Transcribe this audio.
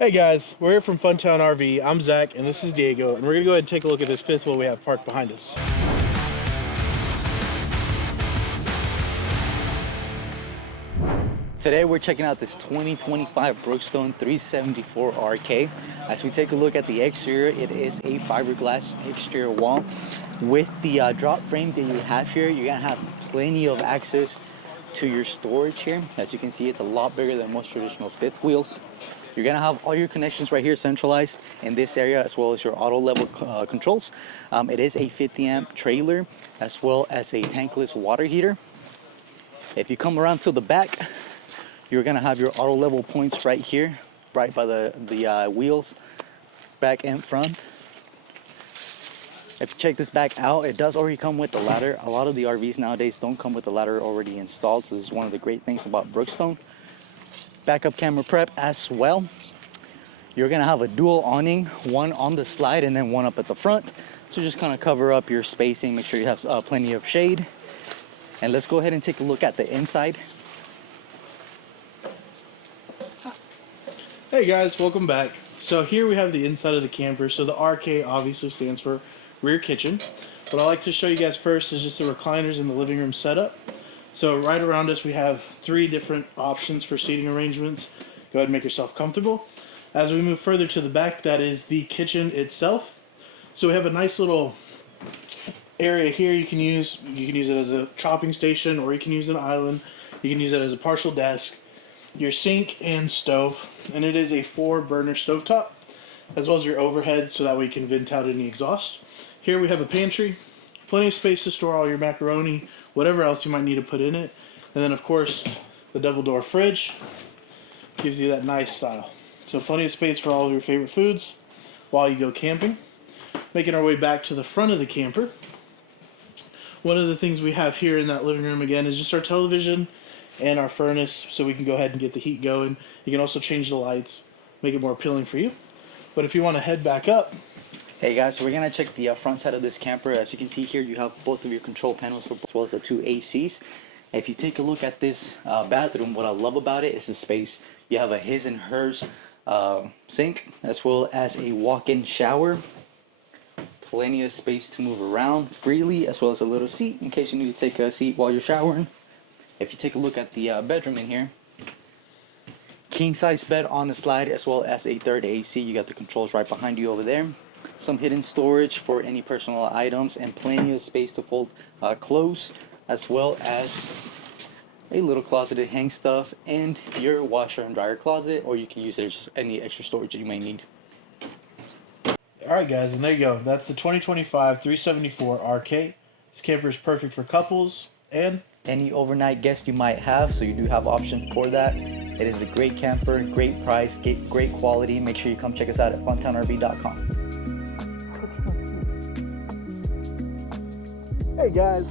Hey guys, we're here from Funtown RV. I'm Zach and this is Diego, and we're gonna go ahead and take a look at this fifth wheel we have parked behind us. Today we're checking out this 2025 Brookstone 374RK. As we take a look at the exterior, it is a fiberglass exterior wall. With the drop frame that you have here, you're gonna have plenty of access to your storage here. As you can see, it's a lot bigger than most traditional fifth wheels. You're gonna have all your connections right here centralized in this area, as well as your auto level controls. It is a 50 amp trailer, as well as a tankless water heater. If you come around to the back, you're gonna have your auto level points right here, right by the wheels, back and front. If you check this back out, it does already come with the ladder. A lot of the RVs nowadays don't come with the ladder already installed, so this is one of the great things about Brookstone. Backup camera prep as well. You're gonna have a dual awning, one on the slide and then one up at the front, to just kind of cover up your spacing, make sure you have plenty of shade. And let's go ahead and take a look at the inside. Hey guys, welcome back. So here we have the inside of the camper. So the RK obviously stands for rear kitchen. What I like to show you guys first is just the recliners in the living room setup. So right around us we have 3 different options for seating arrangements. Go ahead and make yourself comfortable. As we move further to the back, that is the kitchen itself. So we have a nice little area here you can use. You can use it as a chopping station, or you can use an island. You can use it as a partial desk. Your sink and stove, and it is a 4-burner stovetop, as well as your overhead, so that way you can vent out any exhaust. Here we have a pantry, plenty of space to store all your macaroni, whatever else you might need to put in it. And then of course the double door fridge gives you that nice style, so plenty of space for all of your favorite foods while you go camping. Making our way back to the front of the camper, one of the things we have here in that living room again is just our television and our furnace, so we can go ahead and get the heat going. You can also change the lights, make it more appealing for you. But if you want to head back up. Hey guys, so we're gonna check the front side of this camper. As you can see here, you have both of your control panels, as well as the 2 ACs. If you take a look at this bathroom, what I love about it is the space. You have a his and hers sink, as well as a walk-in shower. Plenty of space to move around freely, as well as a little seat in case you need to take a seat while you're showering. If you take a look at the bedroom in here, king size bed on the slide, as well as a 3rd AC. You got the controls right behind you over there. Some hidden storage for any personal items, and plenty of space to fold clothes, as well as a little closet to hang stuff, and your washer and dryer closet, or you can use it as any extra storage that you may need. Alright guys, and there you go. That's the 2025 374RK. This camper is perfect for couples and any overnight guest you might have, so you do have options for that. It is a great camper, great price, great quality. Make sure you come check us out at funtownrv.com. Hey guys.